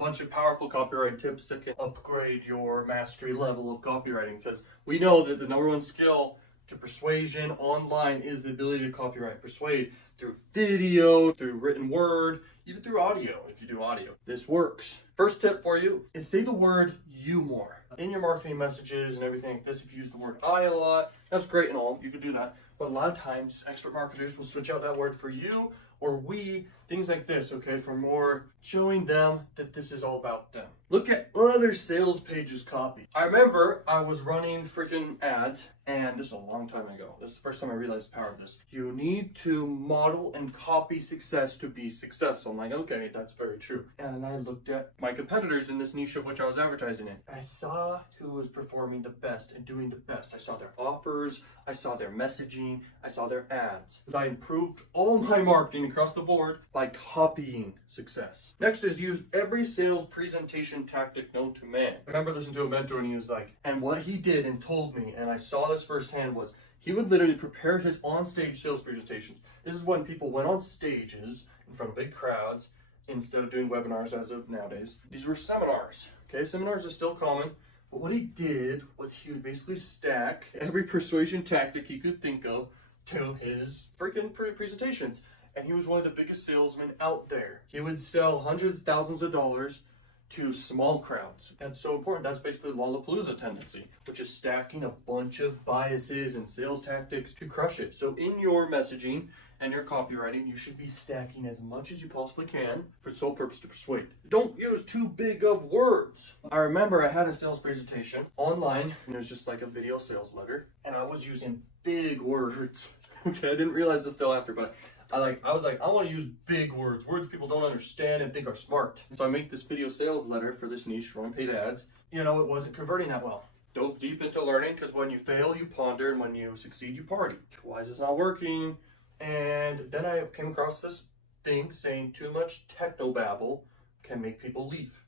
bunch of powerful copyright tips that can upgrade your mastery level of copywriting, because we know that the number one skill to persuasion online is the ability to copyright. Persuade through video, through written word, even through audio if you do audio. This works. First tip for you is say the word you more. In your marketing messages and everything like this, if you use the word I a lot, that's great and all, you can do that. But a lot of times, expert marketers will switch out that word for you or we, things like this, okay, for more showing them that this is all about them. Look at other sales pages copy. I remember I was running freaking ads, and this is a long time ago. This is the first time I realized the power of this. You need to model and copy success to be successful. I'm like, okay, that's very true. And I looked at my competitors in this niche of which I was advertising in. And I saw who was performing the best and doing the best. I saw their offers, I saw their messaging, I saw their ads. I improved all my marketing across the board by copying success. Next is use every sales presentation tactic known to man. I remember listening to a mentor and he was like, and what he did and told me, and I saw this firsthand, was he would literally prepare his on-stage sales presentations. This is when people went on stages in front of big crowds instead of doing webinars as of nowadays. These were seminars. Okay, seminars are still common. But what he did was he would basically stack every persuasion tactic he could think of to his freaking presentations. And he was one of the biggest salesmen out there. He would sell hundreds of thousands of dollars to small crowds. That's so important. That's basically Lollapalooza tendency, which is stacking a bunch of biases and sales tactics to crush it. So in your messaging and your copywriting, you should be stacking as much as you possibly can for the sole purpose to persuade. Don't use too big of words. I remember I had a sales presentation online, and it was just like a video sales letter, and I was using big words. Okay, I didn't realize this till after, but I was like, I want to use big words people don't understand and think are smart. So I make this video sales letter for this niche, run paid ads. You know, it wasn't converting that well. Dove deep into learning, because when you fail, you ponder, and when you succeed, you party. Why is this not working? And then I came across this thing saying too much technobabble can make people leave.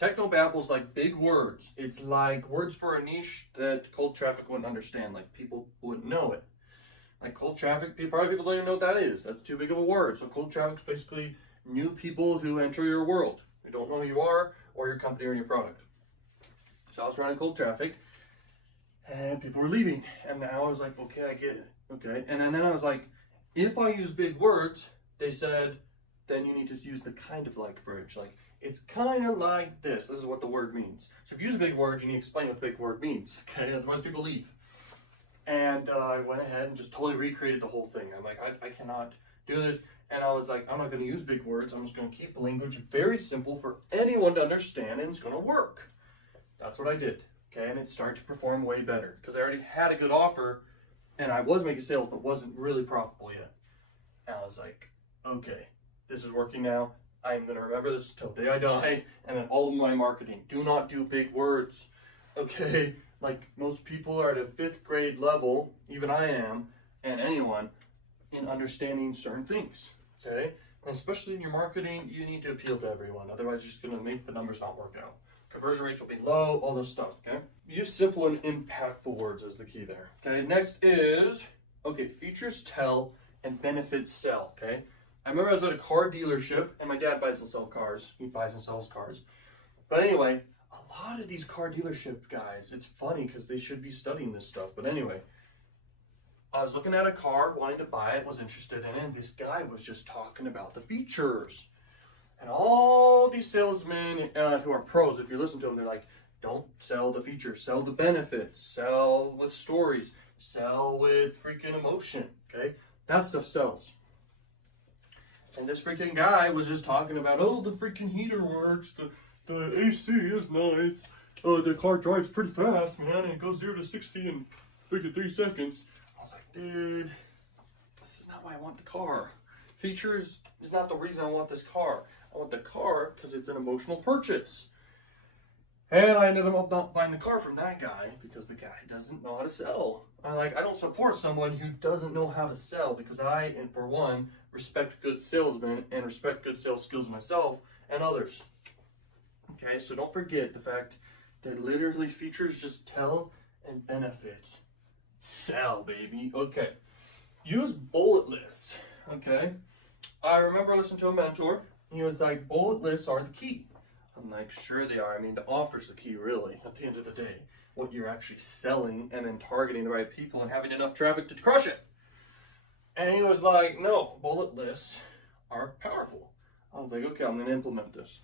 Technobabble is like big words. It's like words for a niche that cold traffic wouldn't understand. Like people wouldn't know it. Like cold traffic, probably people don't even know what that is. That's too big of a word. So cold traffic is basically new people who enter your world, who don't know who you are or your company or your product. So I was running cold traffic and people were leaving. And now I was like, okay, I get it. Okay. And then I was like, if I use big words, they said, then you need to use the kind of like bridge. Like, it's kind of like this. This is what the word means. So if you use a big word, you need to explain what the big word means. Okay. Otherwise people leave. And I went ahead and just totally recreated the whole thing. I'm like, I cannot do this. And I was like, I'm not going to use big words. I'm just going to keep the language very simple for anyone to understand, and it's going to work. That's what I did. Okay, and it started to perform way better because I already had a good offer, and I was making sales, but wasn't really profitable yet. And I was like, okay, this is working now. I'm going to remember this till the day I die, and then all of my marketing. Do not do big words. Okay. Like most people are at a 5th grade level, even I am, and anyone, in understanding certain things, okay? And especially in your marketing, you need to appeal to everyone. Otherwise, you're just gonna make the numbers not work out. Conversion rates will be low, all this stuff, okay? Use simple and impactful words as the key there, okay? Next is, okay, features tell and benefits sell, okay? I remember I was at a car dealership, and my dad buys and sells cars. He buys and sells cars. But anyway, a lot of these car dealership guys, it's funny because they should be studying this stuff. But anyway, I was looking at a car, wanting to buy it, was interested in it, and this guy was just talking about the features. And all these salesmen who are pros, if you listen to them, they're like, don't sell the features, sell the benefits, sell with stories, sell with freaking emotion, okay? That stuff sells. And this freaking guy was just talking about, oh, the freaking heater works, the AC is nice. Oh, the car drives pretty fast, man. It goes 0 to 60 in freaking 3 seconds. I was like, dude, this is not why I want the car. Features is not the reason I want this car. I want the car because it's an emotional purchase. And I ended up not buying the car from that guy because the guy doesn't know how to sell. I don't support someone who doesn't know how to sell because I, and for one, respect good salesmen and respect good sales skills myself and others. Okay, so don't forget the fact that literally features just tell and benefits sell, baby. Okay, use bullet lists. Okay, I remember listening to a mentor. He was like, bullet lists are the key. I'm Like, sure they are. I mean, the offer's the key, really, at the end of the day. What you're actually selling and then targeting the right people and having enough traffic to crush it. And he was like, no, bullet lists are powerful. I was like, okay, I'm going to implement this.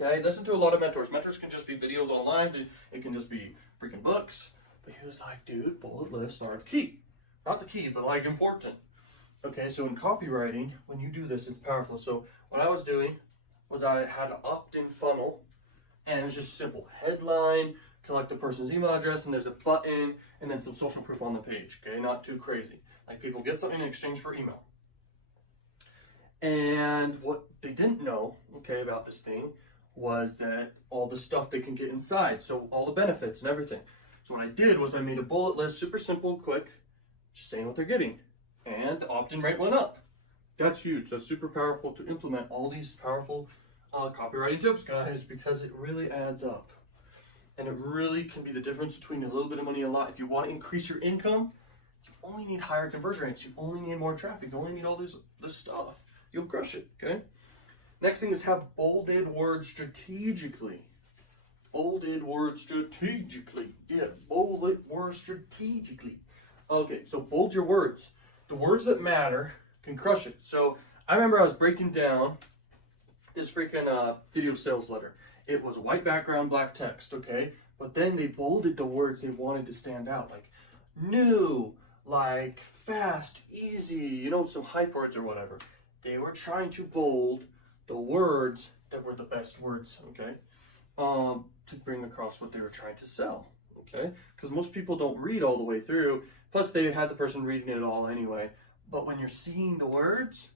Okay, listen to a lot of mentors. Mentors can just be videos online. It can just be freaking books. But he was like, dude, bullet lists are the key. Not the key, but like important. Okay, so in copywriting, when you do this, it's powerful. So what I was doing was I had an opt-in funnel, and it was just simple. Headline, collect the person's email address, and there's a button, and then some social proof on the page. Okay, not too crazy. Like, people get something in exchange for email. And what they didn't know, okay, about this thing was that all the stuff they can get inside. So all the benefits and everything. So what I did was I made a bullet list, super simple, quick, just saying what they're getting. And the opt-in rate went up. That's huge. That's super powerful to implement all these powerful copywriting tips, guys, because it really adds up. And it really can be the difference between a little bit of money and a lot. If you want to increase your income, you only need higher conversion rates. You only need more traffic. You only need all this stuff. You'll crush it, okay? Next thing is have bolded words strategically. Bolded words strategically. Yeah, bolded words strategically. Okay, so bold your words. The words that matter can crush it. So I remember I was breaking down this freaking video sales letter. It was white background, black text, okay? But then they bolded the words they wanted to stand out, like new, like fast, easy, you know, some hype words or whatever. They were trying to bold the words that were the best words, okay? To bring across what they were trying to sell, okay? Because most people don't read all the way through. Plus, they had the person reading it all anyway. But when you're seeing the words,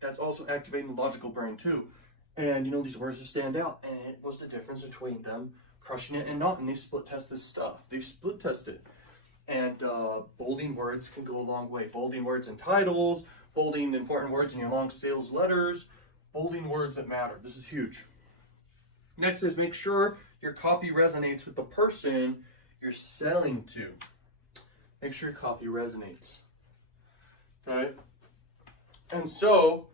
that's also activating the logical brain too. And you know, these words just stand out. And it was the difference between them crushing it and not. And they split test this stuff. They split test it. And bolding words can go a long way. Bolding words in titles, bolding important words in your long sales letters, bolding words that matter. This is huge. Next is make sure your copy resonates with the person you're selling to. Make sure your copy resonates. Okay? And so,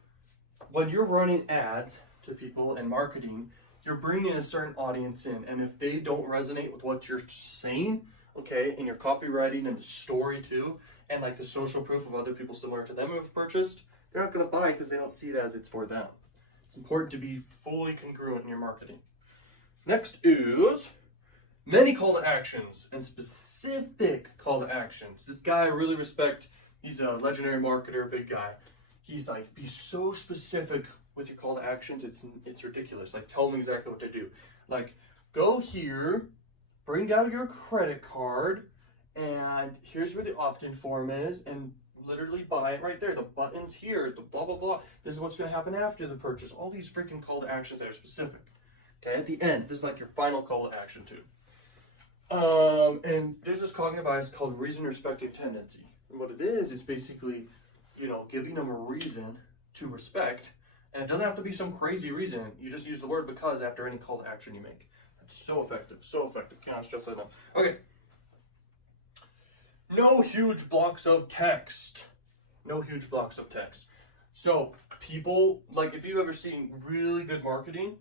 when you're running ads to people and marketing, you're bringing a certain audience in. And if they don't resonate with what you're saying, okay, in your copywriting and the story too, and like the social proof of other people similar to them who have purchased, they're not going to buy because they don't see it as it's for them. It's important to be fully congruent in your marketing. Next is many call to actions and specific call to actions. This guy I really respect. He's a legendary marketer, big guy. He's like, be so specific with your call to actions. It's ridiculous. Like, tell them exactly what to do. Like, go here, bring out your credit card, and here's where the opt-in form is, and literally buy it right there. The button's here, the blah, blah, blah. This is what's going to happen after the purchase. All these freaking call to actions that are specific. Okay, at the end, this is like your final call to action too. And there's this cognitive bias called reason, respect, and tendency. And what it is basically, you know, giving them a reason to respect. And it doesn't have to be some crazy reason. You just use the word because after any call to action you make. That's so effective, so effective. Can't stress that enough. Okay. No huge blocks of text. No huge blocks of text. So people, like if you've ever seen really good marketing,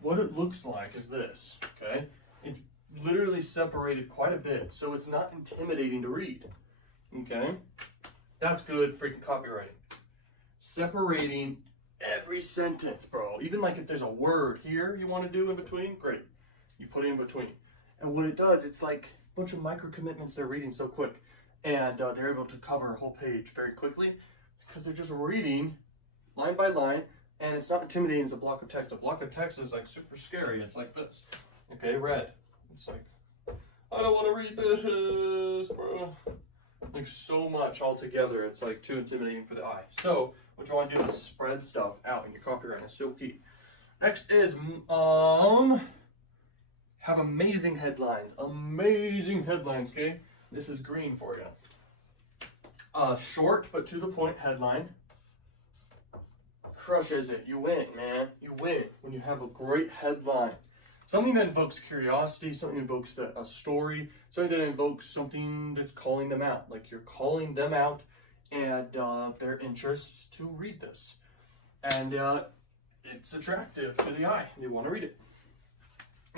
what it looks like is this, okay? It's literally separated quite a bit, so it's not intimidating to read, okay? That's good freaking copywriting. Separating every sentence, bro. Even like if there's a word here you want to do in between, great. You put it in between. And what it does, it's like a bunch of micro commitments they're reading so quick. And they're able to cover a whole page very quickly because they're just reading line by line. And it's not intimidating as a block of text. A block of text is like super scary. It's like this. Okay, red. It's like, I don't want to read this, bro. Like so much all together. It's like too intimidating for the eye. So what you want to do is spread stuff out in your copywriting. It's so key. Next is have amazing headlines. Amazing headlines, okay? This is green for you. Short but to the point headline. Crushes it. You win, man. You win when you have a great headline. Something that invokes curiosity, something that invokes a story, something that invokes something that's calling them out. Like you're calling them out and their interests to read this. And it's attractive to the eye. They want to read it.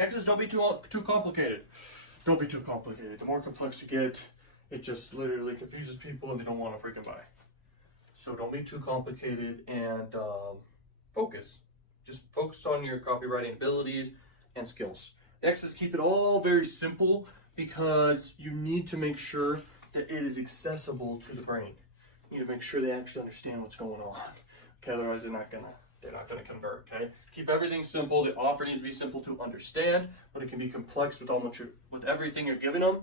Next is don't be too complicated. Don't be too complicated. The more complex you get, it just literally confuses people and they don't want to freaking buy. So don't be too complicated and focus. Just focus on your copywriting abilities and skills. Next is keep it all very simple because you need to make sure that it is accessible to the brain. You need to make sure they actually understand what's going on. Okay, otherwise they're not gonna convert. Okay, keep everything simple. The offer needs to be simple to understand, but it can be complex with everything you're giving them.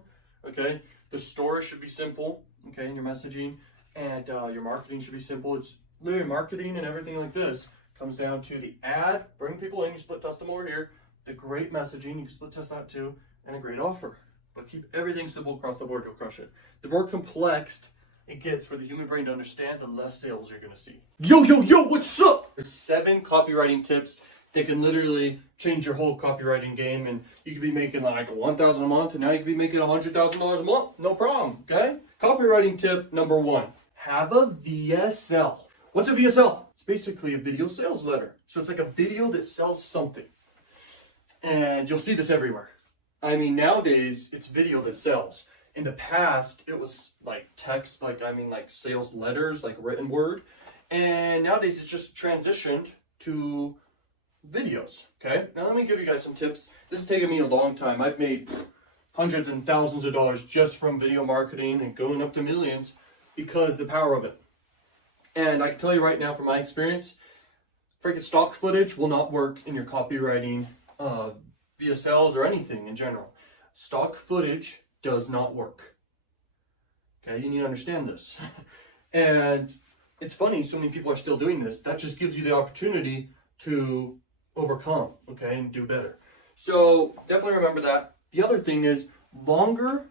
Okay, the story should be simple. Okay, in your messaging, and your marketing should be simple. It's literally marketing and everything like this comes down to the ad, bring people in, you split test them over here, the great messaging, you can split test that too, and a great offer. But keep everything simple across the board, you'll crush it. The more complex it gets for the human brain to understand, the less sales you're gonna see. Yo, what's up? There's 7 copywriting tips that can literally change your whole copywriting game, and you could be making like $1,000 a month, and now you could be making $100,000 a month, no problem, okay? Copywriting tip number 1, have a VSL. What's a VSL? It's basically a video sales letter. So it's like a video that sells something. And you'll see this everywhere. I mean, nowadays, it's video that sells. In the past, it was like text, like sales letters, like written word. And nowadays, it's just transitioned to videos, okay? Now, let me give you guys some tips. This has taken me a long time. I've made hundreds and thousands of dollars just from video marketing and going up to millions because of the power of it. And I can tell you right now from my experience, freaking stock footage will not work in your copywriting, VSLs or anything in general. Stock footage does not work. Okay, you need to understand this. And it's funny, so many people are still doing this. That just gives you the opportunity to overcome, okay, and do better. So definitely remember that. The other thing is longer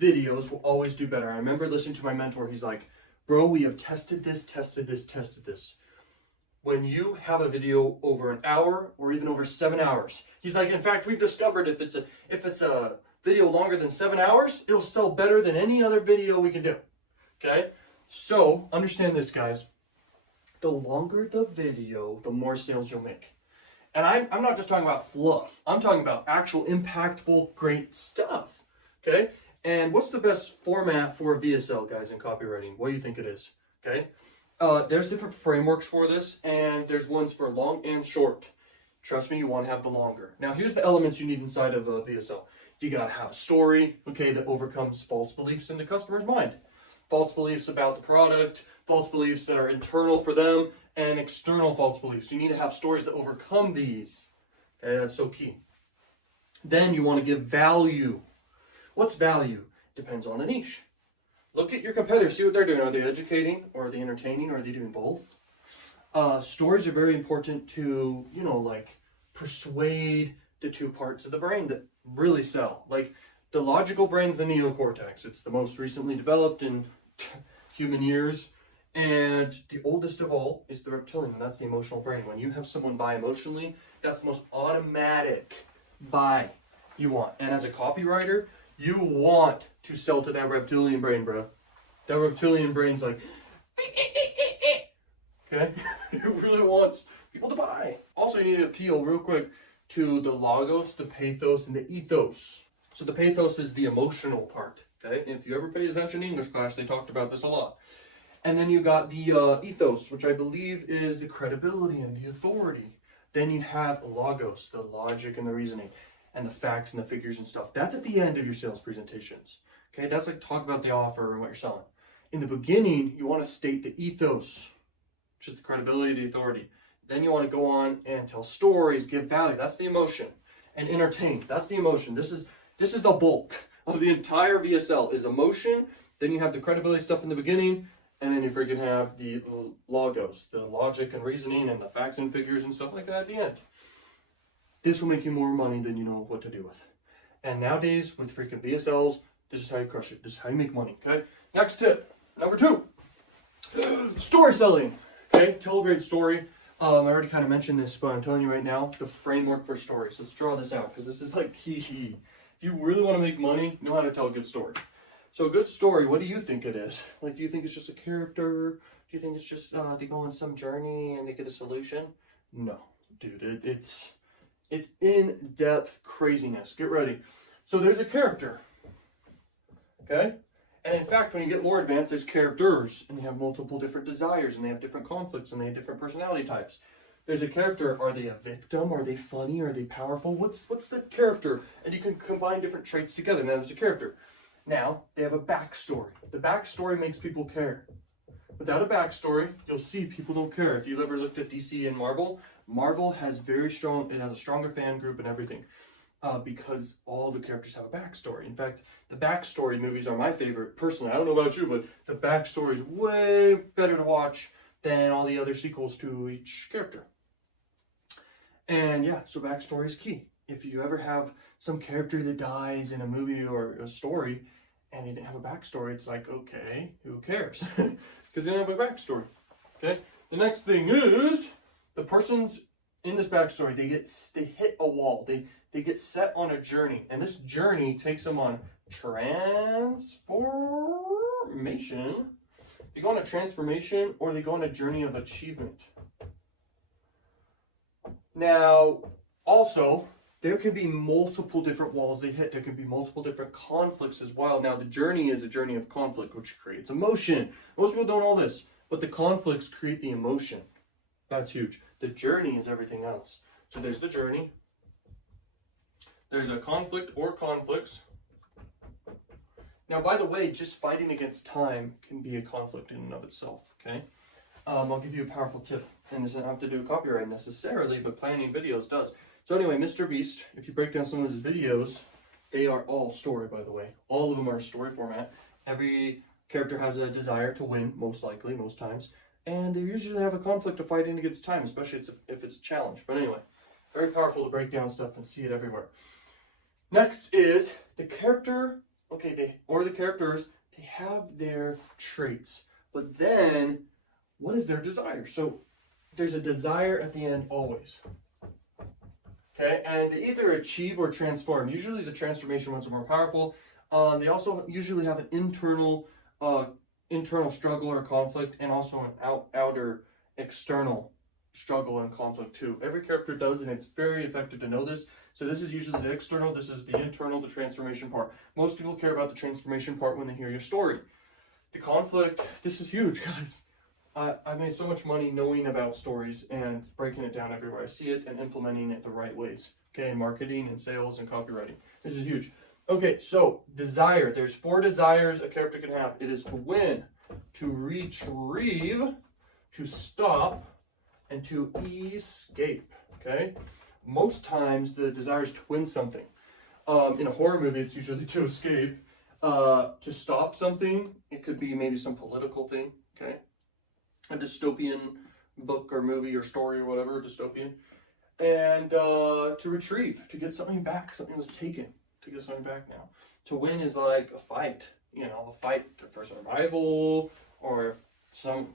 videos will always do better. I remember listening to my mentor. He's like, bro, we have tested this. When you have a video over an hour or even over 7 hours, he's like, in fact, we've discovered if it's a video longer than 7 hours, it'll sell better than any other video we can do. Okay? So understand this, guys. The longer the video, the more sales you'll make. And I'm not just talking about fluff. I'm talking about actual impactful, great stuff. Okay? And what's the best format for a VSL, guys, in copywriting? What do you think it is? Okay? There's different frameworks for this, and there's ones for long and short. Trust me, you want to have the longer. Now, here's the elements you need inside of a VSL. You got to have a story, okay, that overcomes false beliefs in the customer's mind. False beliefs about the product, false beliefs that are internal for them, and external false beliefs. You need to have stories that overcome these. Okay, that's so key. Then you want to give value. What's value? Depends on the niche. Look at your competitors, see what they're doing. Are they educating, or are they entertaining, or are they doing both? Stories are very important to, persuade the 2 parts of the brain that really sell. Like the logical brain's the neocortex. It's the most recently developed in human years. And the oldest of all is the reptilian, and that's the emotional brain. When you have someone buy emotionally, that's the most automatic buy you want. And as a copywriter, you want to sell to that reptilian brain, bro. That reptilian brain's like, okay? It really wants people to buy. Also, you need to appeal real quick to the logos, the pathos, and the ethos. So the pathos is the emotional part, okay? If you ever paid attention in English class, they talked about this a lot. And then you got the ethos, which I believe is the credibility and the authority. Then you have the logos, the logic and the reasoning, and the facts and the figures and stuff. That's at the end of your sales presentations. Okay, that's like talk about the offer and what you're selling. In the beginning, you want to state the ethos, which is the credibility, the authority. Then you want to go on and tell stories, give value. That's the emotion. And entertain. That's the emotion. This is the bulk of the entire VSL is emotion. Then you have the credibility stuff in the beginning, and then you freaking have the logos, the logic and reasoning and the facts and figures and stuff like that at the end. This will make you more money than you know what to do with. And nowadays, with freaking VSLs, this is how you crush it. This is how you make money, okay? Next tip, number 2. Story selling, okay? Tell a great story. I already kind of mentioned this, but I'm telling you right now, the framework for stories. Let's draw this out, because this is like key. If you really want to make money, know how to tell a good story. So a good story, what do you think it is? Like, do you think it's just a character? Do you think it's just they go on some journey and they get a solution? No, dude, It's in-depth craziness. Get ready. So there's a character, okay? And in fact, when you get more advanced, there's characters, and they have multiple different desires, and they have different conflicts, and they have different personality types. There's a character. Are they a victim? Are they funny? Are they powerful? What's the character? And you can combine different traits together. Now there's a character. Now they have a backstory. The backstory makes people care. Without a backstory, you'll see people don't care. If you've ever looked at DC and Marvel, Marvel has it has a stronger fan group and everything. Because all the characters have a backstory. In fact, the backstory movies are my favorite. Personally, I don't know about you, but the backstory is way better to watch than all the other sequels to each character. And yeah, so backstory is key. If you ever have some character that dies in a movie or a story, and they didn't have a backstory, it's like, okay, who cares? Because they didn't have a backstory. Okay. The next thing is the person's in this backstory. They hit a wall. They get set on a journey, and this journey takes them on transformation. They go on a transformation, or they go on a journey of achievement. Now, also, there can be multiple different walls they hit. There can be multiple different conflicts as well. Now, the journey is a journey of conflict, which creates emotion. Most people don't know this, but the conflicts create the emotion. That's huge. The journey is everything else. So there's the journey. There's a conflict or conflicts. Now, by the way, just fighting against time can be a conflict in and of itself, okay? I'll give you a powerful tip, and this doesn't have to do with copyright necessarily, but planning videos does. So anyway, Mr. Beast, if you break down some of his videos, they are all story, by the way. All of them are story format. Every character has a desire to win, most likely, most times, and they usually have a conflict of fighting against time, especially if it's a challenge. But anyway, very powerful to break down stuff and see it everywhere. Next is the character, the characters, they have their traits, but then what is their desire? So there's a desire at the end always. Okay, and they either achieve or transform. Usually the transformation ones are more powerful. They also usually have an internal struggle or conflict, and also an outer external struggle and conflict too. Every character does, and it's very effective to know this. So this is usually the external, this is the internal, the transformation part. Most people care about the transformation part when they hear your story. The conflict, this is huge, guys. I made so much money knowing about stories and breaking it down everywhere I see it and implementing it the right ways. Okay, marketing and sales and copywriting. This is huge. Okay, so desire. There's 4 desires a character can have. It is to win, to retrieve, to stop, and to escape. Okay? Most times the desire is to win something. In a horror movie, it's usually to escape. To stop something, it could be maybe some political thing. Okay? A dystopian book or movie or story or whatever, dystopian. And to retrieve, to get something back. Something was taken. To get something back now. To win is like a fight. You know, a fight for survival, or some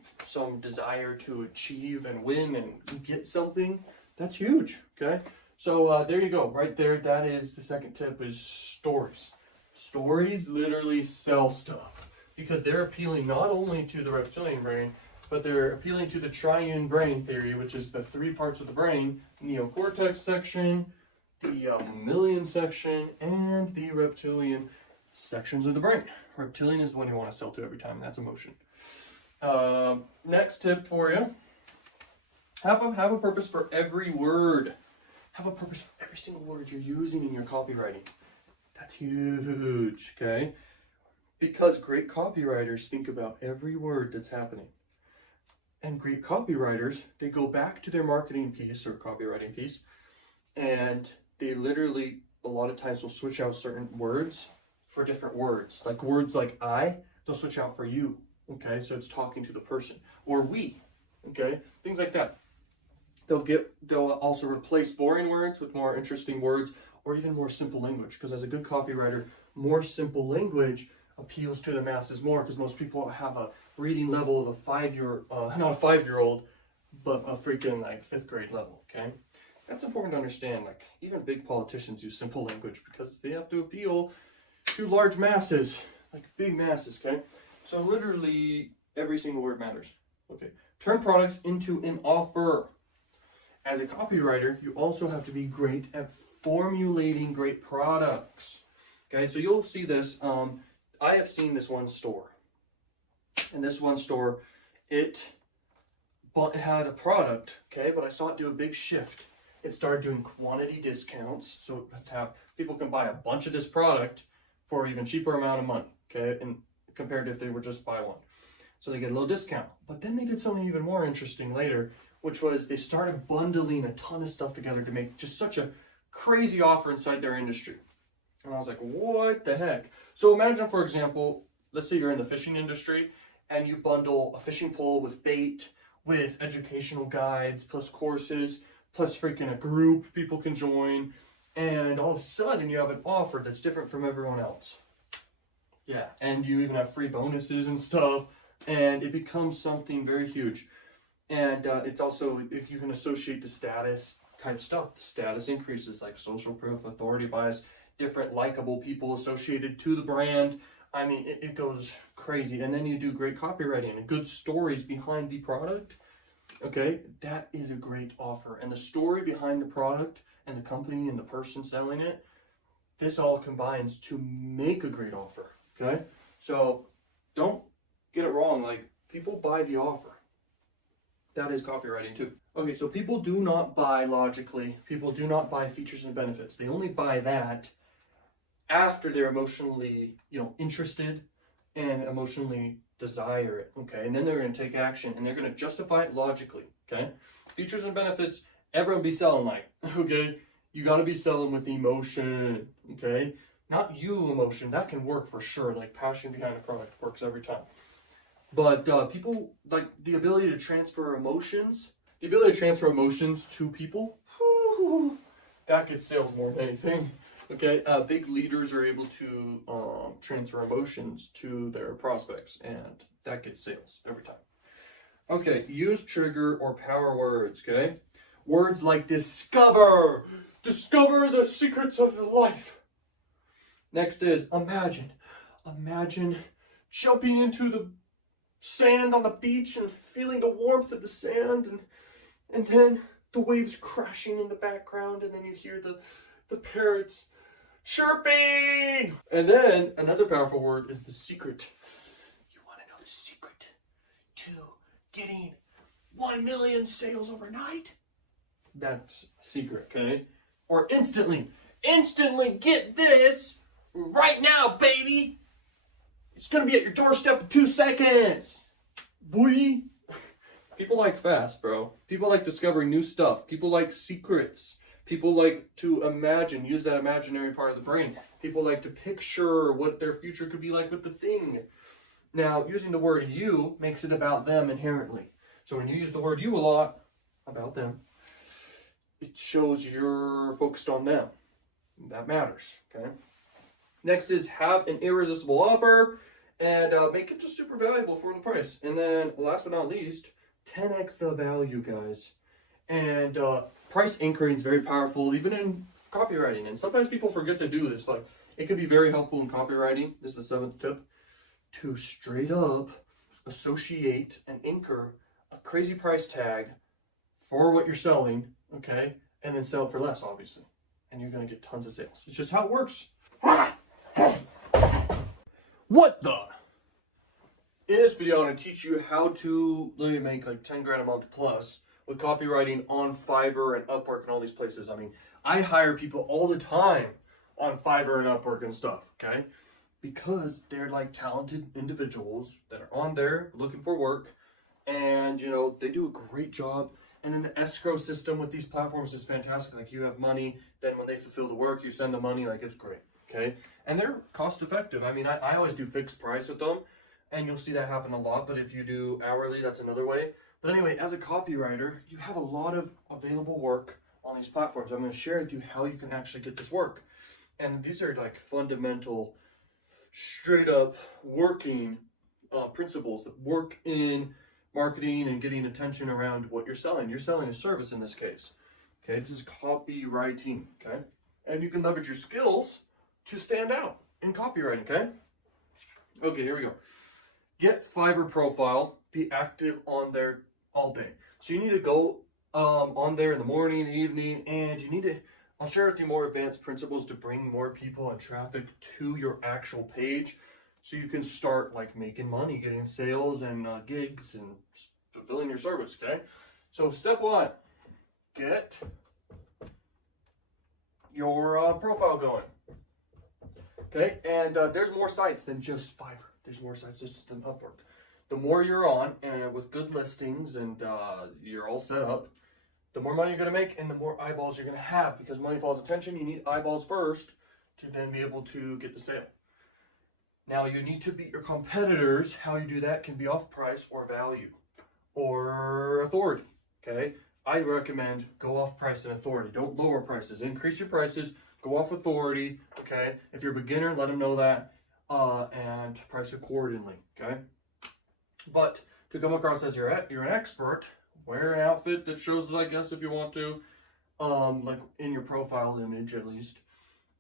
desire to achieve and win and get something. That's huge, okay? So there you go, right there. That is the second tip, is stories. Stories literally sell stuff because they're appealing not only to the reptilian brain, but they're appealing to the triune brain theory, which is the 3 parts of the brain: neocortex section, the mammalian section, and the reptilian sections of the brain. Reptilian is the one you want to sell to every time. That's emotion. Next tip for you. Have a purpose for every word. Have a purpose for every single word you're using in your copywriting. That's huge, okay? Because great copywriters think about every word that's happening. And great copywriters, they go back to their marketing piece or copywriting piece, and they literally, a lot of times, will switch out certain words for different words. Like words like I, they'll switch out for you, okay? So it's talking to the person. Or we, okay? Things like that. They'll also replace boring words with more interesting words, or even more simple language. Because as a good copywriter, more simple language appeals to the masses more, because most people have a reading level of a 5-year-old, but a freaking like 5th grade level, okay? That's important to understand. Like, even big politicians use simple language because they have to appeal to large masses, like big masses, okay? So literally every single word matters, okay? Turn products into an offer. as a copywriter, you also have to be great at formulating great products. Okay, so you'll see this. I have seen this one store. In this one store, it had a product, okay, but I saw it do a big shift. It started doing quantity discounts, so people can buy a bunch of this product for an even cheaper amount of money, okay, and compared to if they were just buy one. So they get a little discount. But then they did something even more interesting later, which was they started bundling a ton of stuff together to make just such a crazy offer inside their industry. And I was like, what the heck? So imagine, for example, let's say you're in the fishing industry and you bundle a fishing pole with bait, with educational guides, plus courses, plus freaking a group people can join. And all of a sudden you have an offer that's different from everyone else. Yeah, and you even have free bonuses and stuff. And it becomes something very huge. And it's also, if you can associate the status type stuff, the status increases like social proof, authority bias, different likable people associated to the brand. I mean, it goes crazy. And then you do great copywriting and good stories behind the product. Okay, that is a great offer. And the story behind the product and the company and the person selling it, this all combines to make a great offer. Okay, so don't get it wrong. Like, people buy the offer. That is copywriting too. Okay, so people do not buy logically. People do not buy features and benefits. They only buy that after they're emotionally, interested and emotionally desire it, okay? And then they're going to take action and they're going to justify it logically, okay? Features and benefits, everyone be selling like, okay? You got to be selling with emotion, okay? Not you emotion. That can work for sure. Like, passion behind a product works every time. But people, like, the ability to transfer emotions to people, that gets sales more than anything. Okay, big leaders are able to transfer emotions to their prospects, and that gets sales every time. Okay, use trigger or power words, okay? Words like discover the secrets of the life. Next is imagine jumping into the sand on the beach and feeling the warmth of the sand, and then the waves crashing in the background, and then you hear the parrots chirping. And then another powerful word is the secret. You want to know the secret to getting 1 million sales overnight? That's secret, okay? Or instantly get this right now, baby. It's gonna be at your doorstep in 2 seconds. Boy. People like fast, bro. People like discovering new stuff. People like secrets. People like to imagine, use that imaginary part of the brain. People like to picture what their future could be like with the thing. Now, using the word you makes it about them inherently. So when you use the word you a lot, about them, it shows you're focused on them. That matters, okay? Next is have an irresistible offer and make it just super valuable for the price. And then last but not least, 10x the value, guys. And price anchoring is very powerful, even in copywriting. And sometimes people forget to do this. Like, it can be very helpful in copywriting. This is the 7th tip, to straight up associate and anchor a crazy price tag for what you're selling, okay? And then sell it for less, obviously. And you're gonna get tons of sales. It's just how it works. What the? In this video, I'm gonna teach you how to literally make like 10 grand a month plus with copywriting on Fiverr and Upwork and all these places. I mean, I hire people all the time on Fiverr and Upwork and stuff, okay? Because they're like talented individuals that are on there looking for work, and they do a great job. And then the escrow system with these platforms is fantastic. Like, you have money, then when they fulfill the work, you send the money. Like, it's great, okay? And they're cost effective. I mean, I always do fixed price with them, and you'll see that happen a lot. But if you do hourly, that's another way. But anyway, as a copywriter, you have a lot of available work on these platforms. I'm going to share with you how you can actually get this work. And these are like fundamental, straight up working principles that work in marketing and getting attention around what you're selling. You're selling a service in this case. Okay, this is copywriting, okay? And you can leverage your skills to stand out in copywriting, okay? Okay, here we go. Get Fiverr profile, be active on there all day. So you need to go on there in the morning, evening, and you need to, I'll share with you more advanced principles to bring more people and traffic to your actual page so you can start like making money, getting sales and gigs and fulfilling your service, okay? So step one, get your profile going, okay? And there's more sites than just Fiverr. There's more sites just than Upwork. The more you're on and with good listings and you're all set up, the more money you're going to make and the more eyeballs you're going to have, because money follows attention. You need eyeballs first to then be able to get the sale. Now you need to beat your competitors. How you do that can be off price or value or authority, okay? I recommend go off price and authority. Don't lower prices. Increase your prices. Go off authority, okay? If you're a beginner, let them know that and price accordingly, okay? But to come across as you're an expert, wear an outfit that shows it, I guess, if you want to, like in your profile image at least.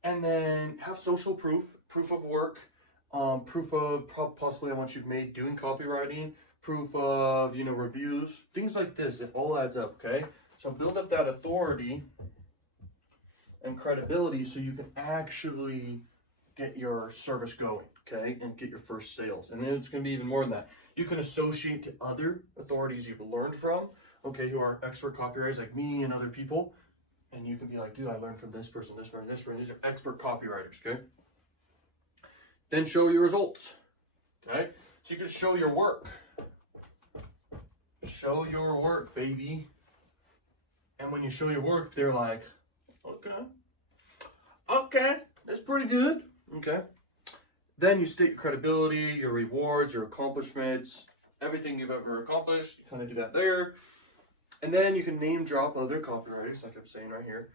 And then have social proof of work, proof of possibly how much you've made doing copywriting, proof of, reviews, things like this. It all adds up, okay? So build up that authority and credibility so you can actually get your service going, okay? And get your first sales. And then it's going to be even more than that. You can associate to other authorities you've learned from, okay, who are expert copywriters like me and other people. And you can be like, dude, I learned from this person, this person, this person. These are expert copywriters, okay? Then show your results, okay? So you can show your work. Show your work, baby. And when you show your work, they're like, okay, that's pretty good, okay? Then you state your credibility, your rewards, your accomplishments, everything you've ever accomplished. You kind of do that there. And then you can name drop other copywriters, like I'm saying right here.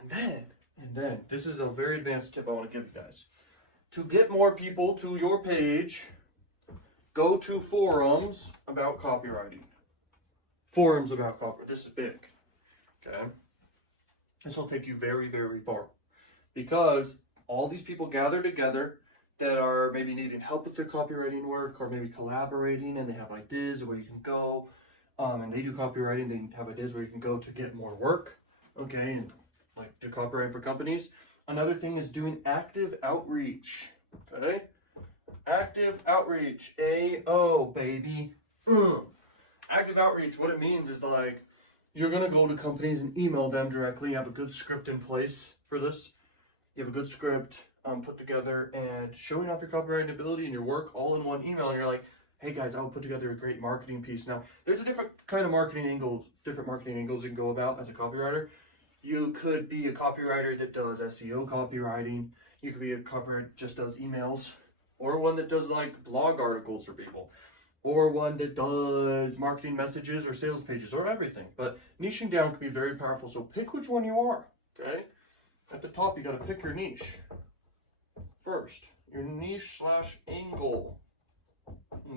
And then, this is a very advanced tip I want to give you guys. To get more people to your page, go to forums about copywriting. Forums about copywriting. This is big, okay? This will take you very, very far. Because all these people gather together that are maybe needing help with their copywriting work or maybe collaborating, and they have ideas of where you can go. And they do copywriting, they have ideas where you can go to get more work, okay, and like do copywriting for companies. Another thing is doing active outreach, okay? Active outreach, A-O, baby. Active outreach, what it means is like, you're gonna go to companies and email them directly. You have a good script in place for this. You have a good script put together and showing off your copywriting ability and your work all in one email, and you're like, hey guys, I will put together a great marketing piece. Now, there's a different kind of marketing angles you can go about as a copywriter. You could be a copywriter that does SEO copywriting. You could be a copywriter that just does emails, or one that does like blog articles for people, or one that does marketing messages or sales pages or everything. But niching down can be very powerful. So pick which one you are, okay? At the top, you got to pick your niche first, your niche / angle.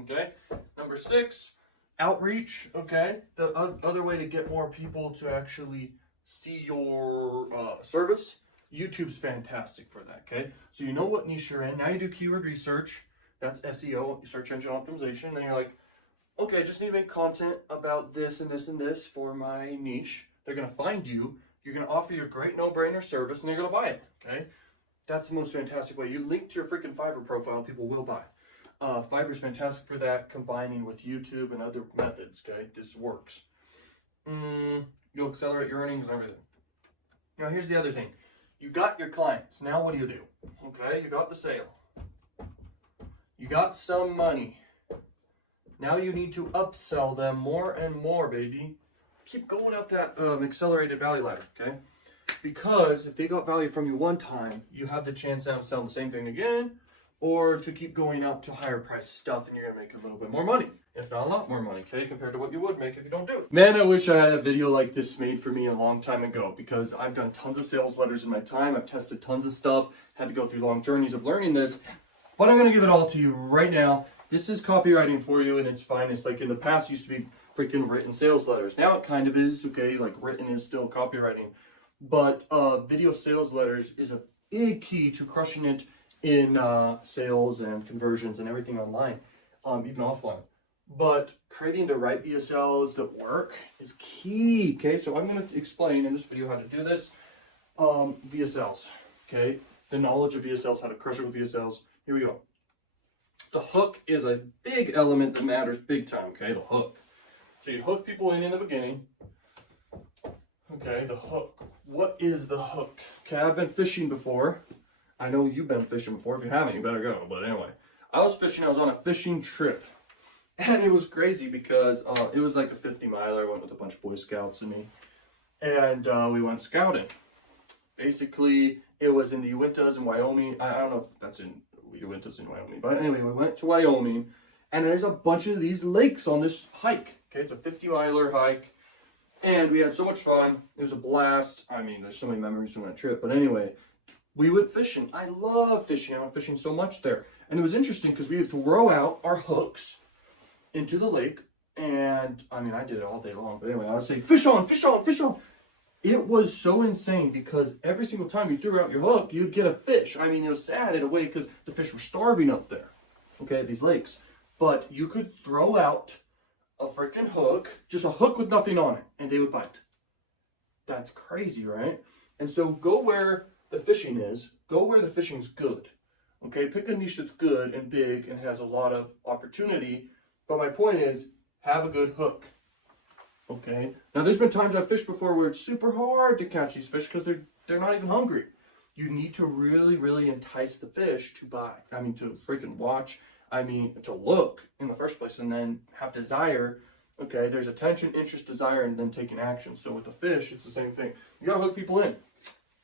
Okay, number 6, outreach. Okay, the other way to get more people to actually see your service, YouTube's fantastic for that. Okay, so you know what niche you're in. Now you do keyword research. That's SEO, search engine optimization. Then you're like, okay, I just need to make content about this and this and this for my niche. They're gonna find you. You're gonna offer your great no-brainer service, and they're gonna buy it. Okay, that's the most fantastic way. You link to your freaking Fiverr profile, people will buy. Fiverr's fantastic for that, combining with YouTube and other methods, okay? This works. You'll accelerate your earnings and everything. Now, here's the other thing. You got your clients. Now, what do? Okay, you got the sale. You got some money. Now you need to upsell them more and more, baby. Keep going up that accelerated value ladder, okay? Because if they got value from you one time, you have the chance now to sell the same thing again, or to keep going up to higher price stuff, and you're gonna make a little bit more money, if not a lot more money, okay, compared to what you would make if you don't do it. Man, I wish I had a video like this made for me a long time ago, because I've done tons of sales letters in my time. I've tested tons of stuff, had to go through long journeys of learning this, but I'm gonna give it all to you right now. This is copywriting for you in its finest. Like in the past, used to be freaking written sales letters. Now it kind of is, okay, like written is still copywriting, but video sales letters is a big key to crushing it in sales and conversions and everything online, even offline. but creating the right VSLs that work is key. Okay, so I'm going to explain in this video how to do this. VSLs, okay, the knowledge of VSLs, how to crush it with VSLs. Here we go. The hook is a big element that matters big time. Okay, the hook. So you hook people in the beginning. Okay, the hook. What is the hook? Okay, I've been fishing before. I know you've been fishing before. If you haven't, you better go. But anyway, I was fishing. I was on a fishing trip. And it was crazy because it was like a 50-miler. I went with a bunch of Boy Scouts and me. And we went scouting. Basically, it was in the Uintas in Wyoming. I don't know if that's in Uintas in Wyoming. But anyway, we went to Wyoming. And there's a bunch of these lakes on this hike. Okay, it's a 50-miler hike. And we had so much fun. It was a blast. I mean, there's so many memories from that trip. But anyway, we went fishing. I love fishing. I went fishing so much there. And it was interesting because we would throw out our hooks into the lake. And, I mean, I did it all day long. But anyway, I would say, fish on, fish on, fish on. It was so insane because every single time you threw out your hook, you'd get a fish. I mean, it was sad in a way because the fish were starving up there. Okay, these lakes. But you could throw out a freaking hook, just a hook with nothing on it, and they would bite. That's crazy, right? And so go where the fishing is, go where the fishing's good. Okay, pick a niche that's good and big and has a lot of opportunity. But my point is, have a good hook. Okay, now there's been times I've fished before where it's super hard to catch these fish because they're not even hungry. You need to really, really entice the fish to bite. I mean, to freaking watch. I mean, to look in the first place and then have desire. Okay, there's attention, interest, desire, and then taking action. So with the fish, it's the same thing. You gotta hook people in.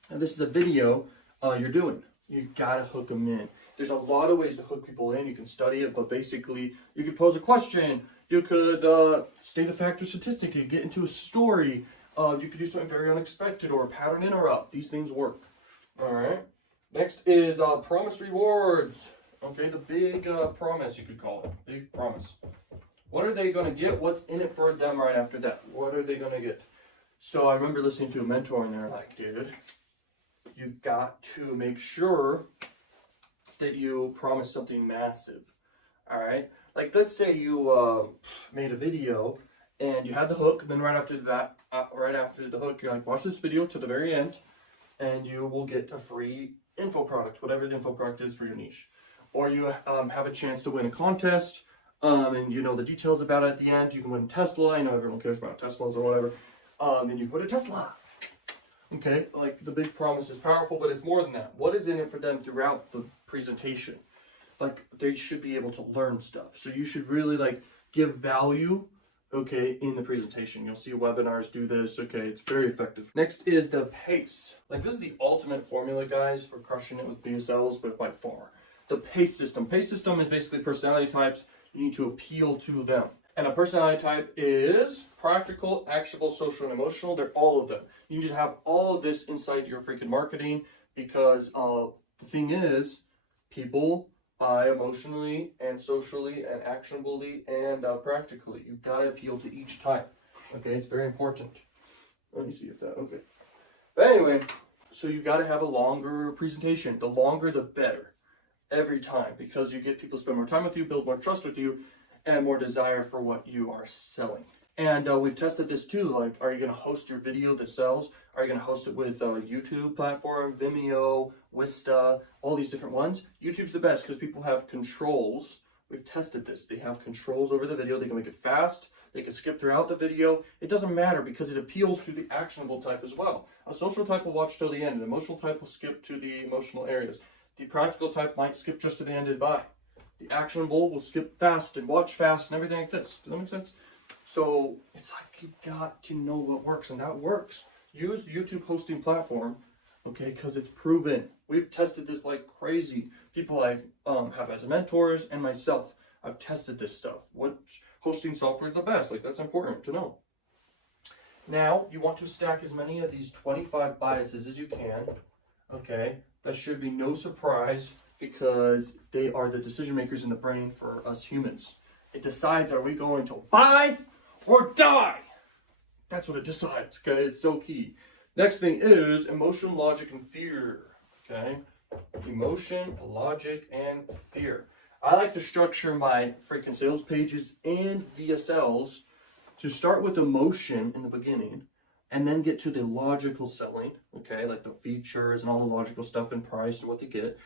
And this is a video you're doing. You gotta hook them in. There's a lot of ways to hook people in. You can study it, but basically, you could pose a question. You could state a fact or statistic. You could get into a story. You could do something very unexpected or a pattern interrupt. These things work. All right. Next is promise rewards. Okay, the big promise, you could call it. Big promise. What are they going to get? What's in it for them right after that? What are they going to get? So I remember listening to a mentor and they're like, dude, you got to make sure that you promise something massive. All right? Like, let's say you made a video and you had the hook, and then right after that, right after the hook, you're like, watch this video to the very end, and you will get a free info product, whatever the info product is for your niche. Or you have a chance to win a contest, and you know the details about it at the end. You can win a Tesla. I know everyone cares about Teslas or whatever. And you can win a Tesla. Okay, like the big promise is powerful, but it's more than that. What is in it for them throughout the presentation? Like, they should be able to learn stuff. So you should really, like, give value, okay, in the presentation. You'll see webinars do this. Okay, it's very effective. Next is the pace. Like, this is the ultimate formula, guys, for crushing it with VSLs, but by far. The PACE system. PACE system is basically personality types. You need to appeal to them. And a personality type is practical, actionable, social, and emotional. They're all of them. You need to have all of this inside your freaking marketing because the thing is, people buy emotionally and socially and actionably and practically. You've got to appeal to each type. Okay, it's very important. Let me see if that, okay. But anyway, so you've got to have a longer presentation. The longer, the better. Every time, because you get people to spend more time with you, build more trust with you, and more desire for what you are selling. And we've tested this too. Like, are you going to host your video that sells? Are you going to host it with YouTube platform, Vimeo, Wista, all these different ones? YouTube's the best because people have controls. We've tested this. They have controls over the video. They can make it fast. They can skip throughout the video. It doesn't matter because it appeals to the actionable type as well. A social type will watch till the end. An emotional type will skip to the emotional areas. The practical type might skip just to the end and buy. The actionable will skip fast and watch fast and everything like this. Does that make sense? So it's like you got to know what works, and that works. Use YouTube hosting platform, okay, because it's proven. We've tested this like crazy. People I have as mentors and myself, I've tested this stuff. What hosting software is the best? Like, that's important to know. Now, you want to stack as many of these 25 biases as you can, okay? That should be no surprise because they are the decision makers in the brain for us humans. It decides, are we going to buy or die? That's what it decides, okay? It's so key. Next thing is emotion, logic, and fear, okay? Emotion, logic, and fear. I like to structure my freaking sales pages and VSLs to start with emotion in the beginning and then get to the logical selling, okay, like the features and all the logical stuff and price and what they get.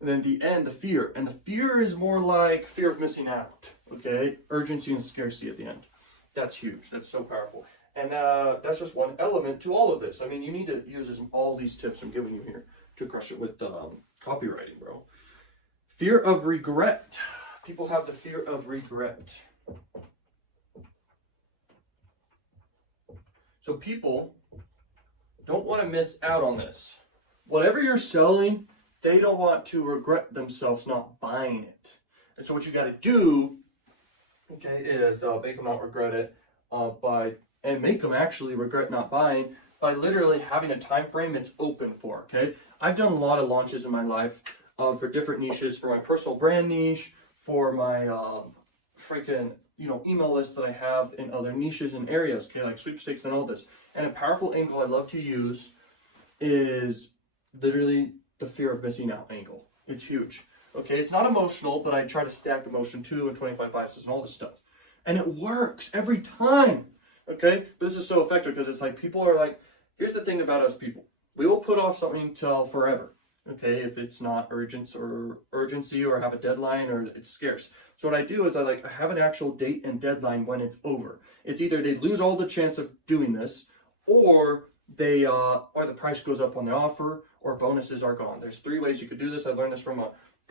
And then at the end, the fear. And the fear is more like fear of missing out, okay? Urgency and scarcity at the end. That's huge. That's so powerful. And that's just one element to all of this. I mean, you need to use all these tips I'm giving you here to crush it with copywriting, bro. Fear of regret. People have the fear of regret. So people don't want to miss out on this. Whatever you're selling, they don't want to regret themselves not buying it. And so what you got to do, okay, is make them not regret it and make them actually regret not buying by literally having a time frame it's open for, okay? I've done a lot of launches in my life for different niches, for my personal brand niche, for my email list that I have in other niches and areas, okay, like sweepstakes and all this. And a powerful angle I love to use is literally the fear of missing out angle. It's huge. Okay, it's not emotional, but I try to stack emotion too and 25 biases and all this stuff. And it works every time. Okay, but this is so effective because it's like people are like, here's the thing about us people. We will put off something till forever. Okay, if it's not urgency or have a deadline or it's scarce. So what I do is I have an actual date and deadline when it's over. It's either they lose all the chance of doing this, or the price goes up on the offer, or bonuses are gone. There's 3 ways you could do this. I learned this from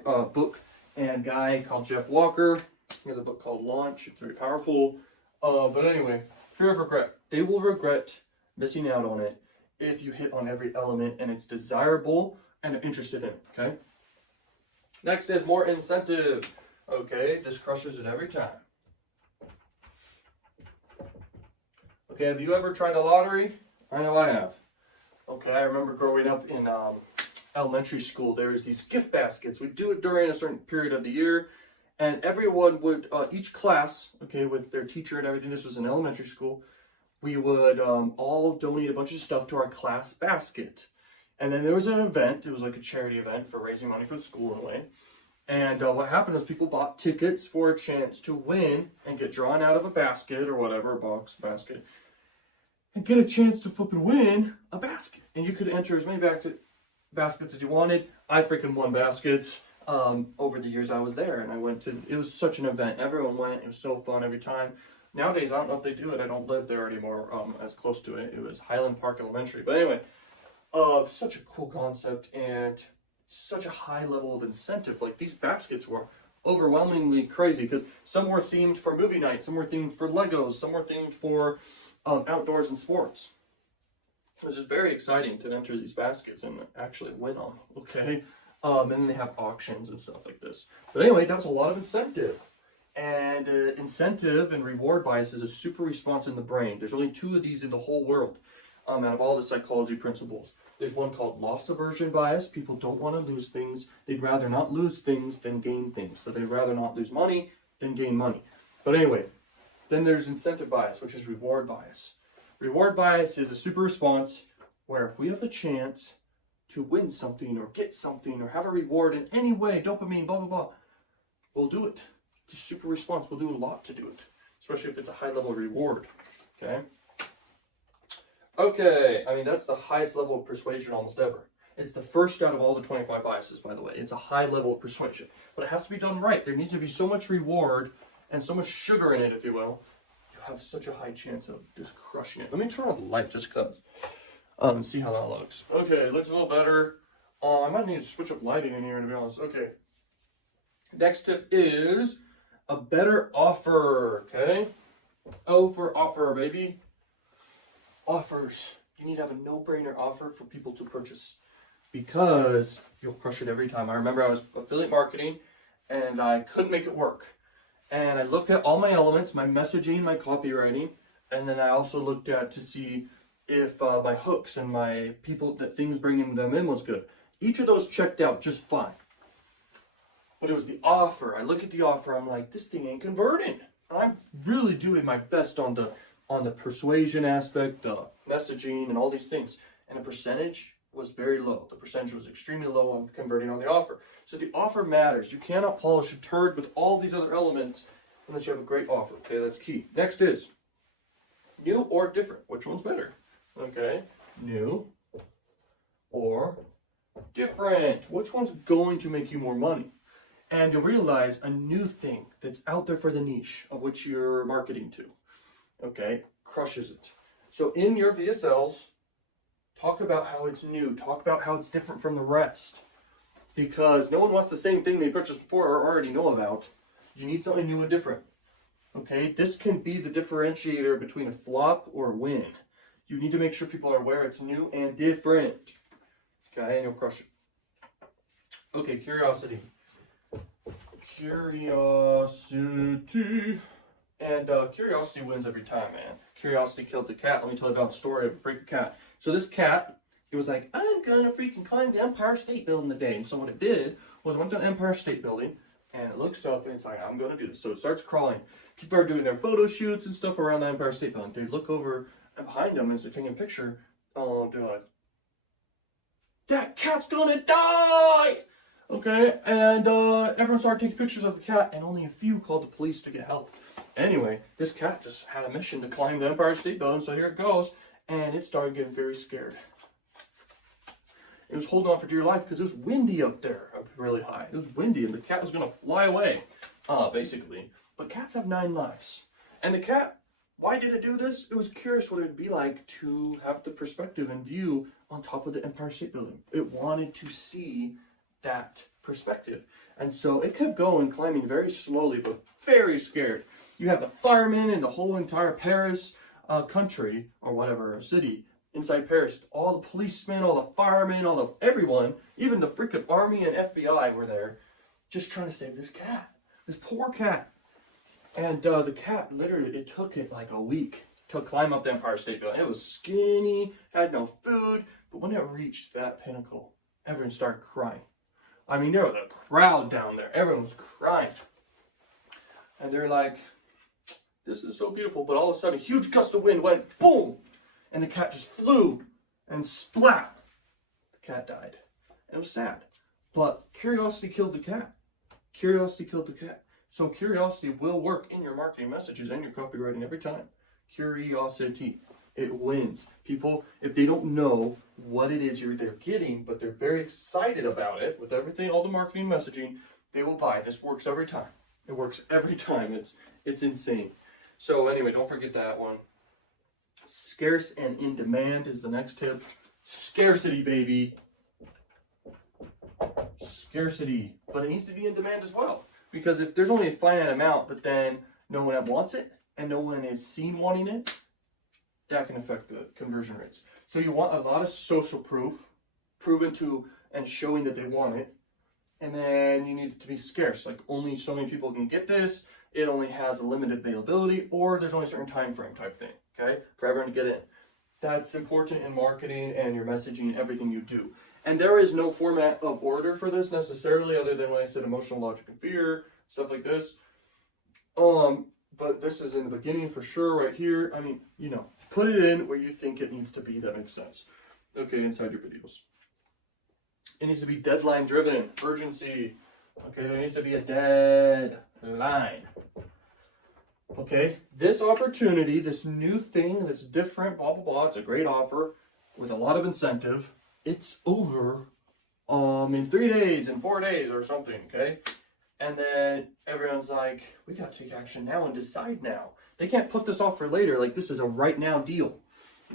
a book and guy called Jeff Walker. He has a book called Launch. It's very powerful. But anyway, fear of regret. They will regret missing out on it if you hit on every element and it's desirable and interested in it, okay? Next is more incentive. Okay, this crushes it every time. Okay, have you ever tried a lottery? I know I have. Okay, I remember growing up in elementary school, there was these gift baskets. We'd do it during a certain period of the year, and everyone would, each class, okay, with their teacher and everything, this was in elementary school, we would all donate a bunch of stuff to our class basket. And then there was an event, it was like a charity event for raising money for the school in a way. And what happened was people bought tickets for a chance to win and get drawn out of a basket or whatever, a box, basket, and get a chance to flip and win a basket. And you could enter as many baskets as you wanted. I freaking won baskets over the years I was there. And I went to, it was such an event. Everyone went. It was so fun every time. Nowadays, I don't know if they do it. I don't live there anymore as close to it. It was Highland Park Elementary. But anyway, such a cool concept and such a high level of incentive. Like these baskets were overwhelmingly crazy because some were themed for movie night, some were themed for Legos, some were themed for outdoors and sports. It was just very exciting to enter these baskets and actually win them, okay? And then they have auctions and stuff like this. But anyway, that was a lot of incentive. And incentive and reward bias is a super response in the brain. There's only 2 of these in the whole world out of all the psychology principles. There's one called loss aversion bias. People don't want to lose things. They'd rather not lose things than gain things. So they'd rather not lose money than gain money. But anyway, then there's incentive bias, which is reward bias. Reward bias is a super response where if we have the chance to win something or get something or have a reward in any way, dopamine, blah, blah, blah, we'll do it. It's a super response. We'll do a lot to do it, especially if it's a high level reward, okay? Okay, I mean, that's the highest level of persuasion almost ever. It's the first out of all the 25 biases, by the way. It's a high level of persuasion, but it has to be done right. There needs to be so much reward and so much sugar in it, if you will. You have such a high chance of just crushing it. Let me turn on the light just because, and see how that looks. Okay, it looks a little better. I might need to switch up lighting in here, to be honest. Okay. Next tip is a better offer, okay? O for offer, baby. Offers. You need to have a no-brainer offer for people to purchase because you'll crush it every time. I remember I was affiliate marketing and I couldn't make it work. And I looked at all my elements, my messaging, my copywriting, and then I also looked at to see if my hooks and my people, that things bringing them in was good. Each of those checked out just fine. But it was the offer. I look at the offer, I'm like, this thing ain't converting. I'm really doing my best on the persuasion aspect, the messaging, and all these things. And the percentage was very low. The percentage was extremely low on converting on the offer. So the offer matters. You cannot polish a turd with all these other elements unless you have a great offer. Okay, that's key. Next is new or different. Which one's better? Okay, new or different. Which one's going to make you more money? And you'll realize a new thing that's out there for the niche of which you're marketing to, okay, crushes it. So in your VSLs, talk about how it's new. Talk about how it's different from the rest. Because no one wants the same thing they purchased before or already know about. You need something new and different. Okay, this can be the differentiator between a flop or a win. You need to make sure people are aware it's new and different. Okay, and you'll crush it. Okay, curiosity. Curiosity. And curiosity wins every time, man. Curiosity killed the cat. Let me tell you about the story of a freaking cat. So this cat, it was like, I'm gonna freaking climb the Empire State Building today. And so what it did was it went to the Empire State Building and it looks up and it's like, I'm gonna do this. So it starts crawling. People are doing their photo shoots and stuff around the Empire State Building. They look over and behind them as they're taking a picture. They're like, that cat's gonna die! Okay, and everyone started taking pictures of the cat, and only a few called the police to get help. Anyway, this cat just had a mission to climb the Empire State Building, so here it goes, and it started getting very scared. It was holding on for dear life because it was windy up there, up really high. It was windy, and the cat was gonna fly away, basically. But cats have 9 lives, and the cat, why did it do this? It was curious what it would be like to have the perspective and view on top of the Empire State Building. It wanted to see that perspective. And so it kept going, climbing very slowly, but very scared. You have the firemen in the whole entire Paris country, or whatever, city, inside Paris. All the policemen, all the firemen, everyone, even the freaking army and FBI were there, just trying to save this cat. This poor cat. And the cat, literally, it took it like a week to climb up the Empire State Building. It was skinny, had no food, but when it reached that pinnacle, everyone started crying. I mean, there was a crowd down there. Everyone was crying. And they're like, this is so beautiful. But all of a sudden, a huge gust of wind went boom. And the cat just flew and splat. The cat died. It was sad. But curiosity killed the cat. Curiosity killed the cat. So curiosity will work in your marketing messages and your copywriting every time. Curiosity. It wins. People, if they don't know what it is they're getting, but they're very excited about it with everything, all the marketing messaging, they will buy. This works every time. It works every time. It's insane. So anyway, don't forget that one. Scarce and in demand is the next tip. Scarcity, baby. Scarcity. But it needs to be in demand as well. Because if there's only a finite amount, but then no one wants it, and no one is seen wanting it, that can affect the conversion rates. So you want a lot of social proof, proven to and showing that they want it. And then you need it to be scarce, like only so many people can get this, it only has a limited availability, or there's only a certain time frame type thing, okay, for everyone to get in. That's important in marketing and your messaging, everything you do. And there is no format of order for this necessarily, other than when I said emotional, logic, and fear, stuff like this. But this is in the beginning for sure, right here. I mean, you know, put it in where you think it needs to be. That makes sense. Okay, inside your videos. It needs to be deadline driven, urgency. Okay, there needs to be a deadline. Okay, this opportunity, this new thing that's different, blah, blah, blah. It's a great offer with a lot of incentive. It's over in 3 days, in 4 days or something, okay? And then everyone's like, we got to take action now and decide now. They can't put this off for later. Like, this is a right now deal.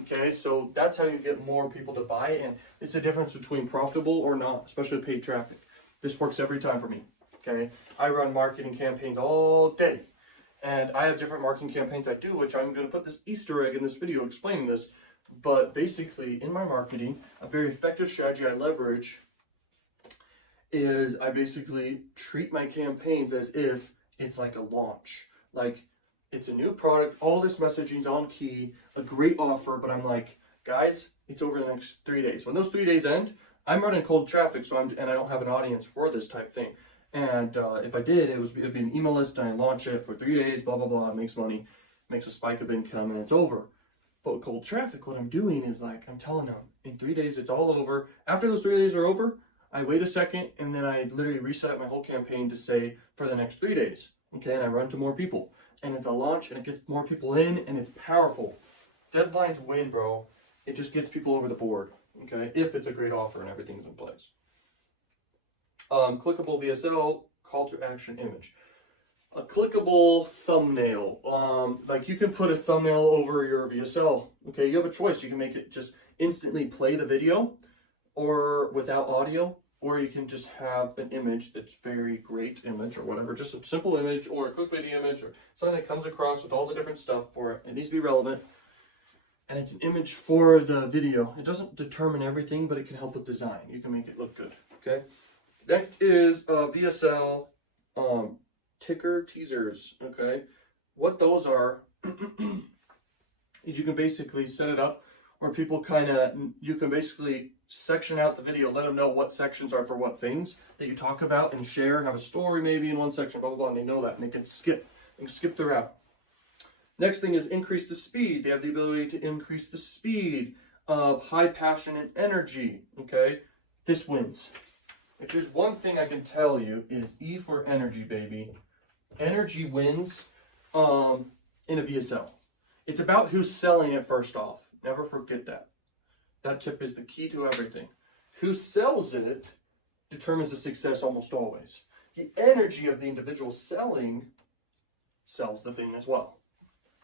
Okay, so that's how you get more people to buy it. And it's the difference between profitable or not, especially paid traffic. This works every time for me. Okay, I run marketing campaigns all day. And I have different marketing campaigns I do, which I'm going to put this Easter egg in this video explaining this. But basically, in my marketing, a very effective strategy I leverage is I basically treat my campaigns as if it's like a launch. Like, it's a new product, all this messaging's on key, a great offer, but I'm like, guys, it's over the next 3 days. When those 3 days end, I'm running cold traffic, and I don't have an audience for this type thing. And if I did, it'd be an email list, and I launch it for 3 days, blah, blah, blah, it makes money, makes a spike of income, and it's over. But with cold traffic, what I'm doing is like, I'm telling them in 3 days, it's all over. After those 3 days are over, I wait a second and then I literally reset up my whole campaign to say for the next 3 days. Okay, and I run to more people. And it's a launch and it gets more people in and it's powerful. Deadlines win, bro. It just gets people over the board. Okay, if it's a great offer and everything's in place. Clickable VSL, call to action image. A clickable thumbnail. Like you can put a thumbnail over your VSL. Okay, you have a choice. You can make it just instantly play the video or without audio, or you can just have an image that's very great image or whatever, just a simple image or a clickbaity image or something that comes across with all the different stuff for it. It needs to be relevant. And it's an image for the video. It doesn't determine everything, but it can help with design. You can make it look good, okay? Next is VSL ticker teasers, okay? What those are is you can basically set it up where people you can basically section out the video, let them know what sections are for what things that you talk about and share, have a story maybe in one section, blah, blah, blah, and they know that, and they can skip the route. Next thing is increase the speed. They have the ability to increase the speed of high passion and energy, okay? This wins. If there's one thing I can tell you is E for energy, baby. Energy wins in a VSL. It's about who's selling it first off. Never forget that. That tip is the key to everything. Who sells it determines the success almost always. The energy of the individual selling sells the thing as well.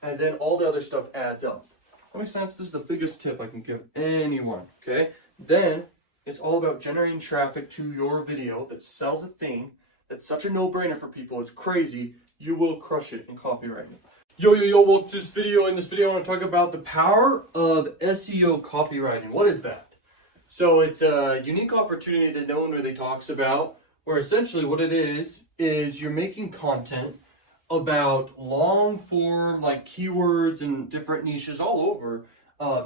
And then all the other stuff adds up. That makes sense? This is the biggest tip I can give anyone, okay? Then it's all about generating traffic to your video that sells a thing that's such a no-brainer for people. It's crazy. You will crush it in copywriting. Yo, well, in this video, I want to talk about the power of SEO copywriting. What is that? So it's a unique opportunity that no one really talks about, where essentially what it is you're making content about long form, like keywords and different niches all over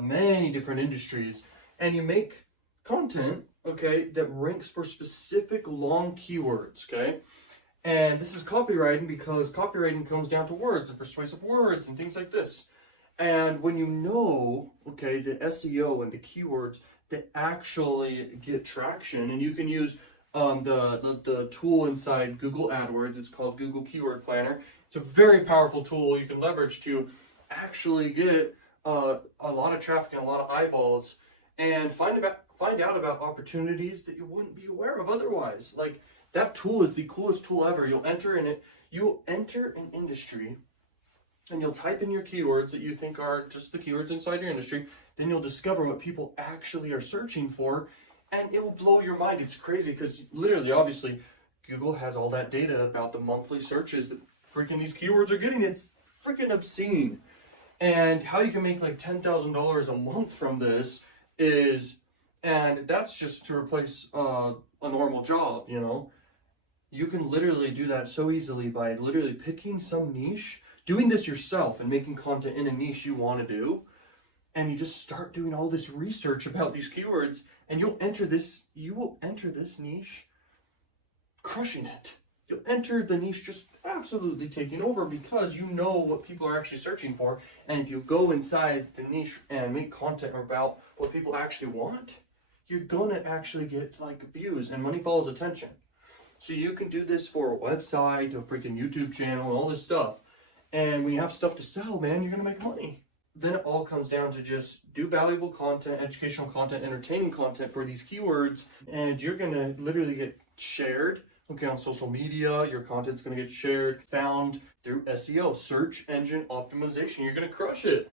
many different industries, and you make content, okay, that ranks for specific long keywords, okay? And this is copywriting because copywriting comes down to words and persuasive words and things like this. And when you know, okay, the SEO and the keywords that actually get traction, and you can use the tool inside Google AdWords, it's called Google Keyword Planner. It's a very powerful tool you can leverage to actually get a lot of traffic and a lot of eyeballs and find out about opportunities that you wouldn't be aware of otherwise. Like, that tool is the coolest tool ever. You'll enter an industry and you'll type in your keywords that you think are just the keywords inside your industry. Then you'll discover what people actually are searching for, and it will blow your mind. It's crazy because literally, obviously, Google has all that data about the monthly searches that freaking these keywords are getting. It's freaking obscene. And how you can make like $10,000 a month from this and that's just to replace a normal job, you know. You can literally do that so easily by literally picking some niche, doing this yourself and making content in a niche you want to do. And you just start doing all this research about these keywords, and you will enter this niche crushing it. You'll enter the niche just absolutely taking over because you know what people are actually searching for. And if you go inside the niche and make content about what people actually want, you're gonna actually get like views, and money follows attention. So you can do this for a website, a freaking YouTube channel, and all this stuff. And when you have stuff to sell, man, you're gonna make money. Then it all comes down to just do valuable content, educational content, entertaining content for these keywords, and you're gonna literally get shared. Okay, on social media, your content's gonna get shared, found through SEO, search engine optimization. You're gonna crush it.